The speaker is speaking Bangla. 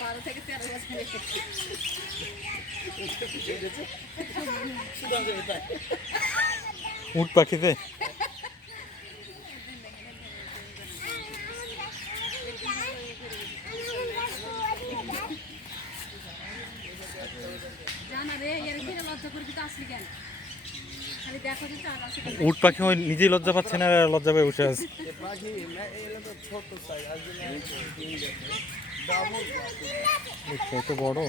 12 থেকে 13 বছর। উট পাখিতে উট পাখি ওই নিজেই লজ্জা পাচ্ছে না, আর লজ্জা পেয়ে বসে আছে। বড়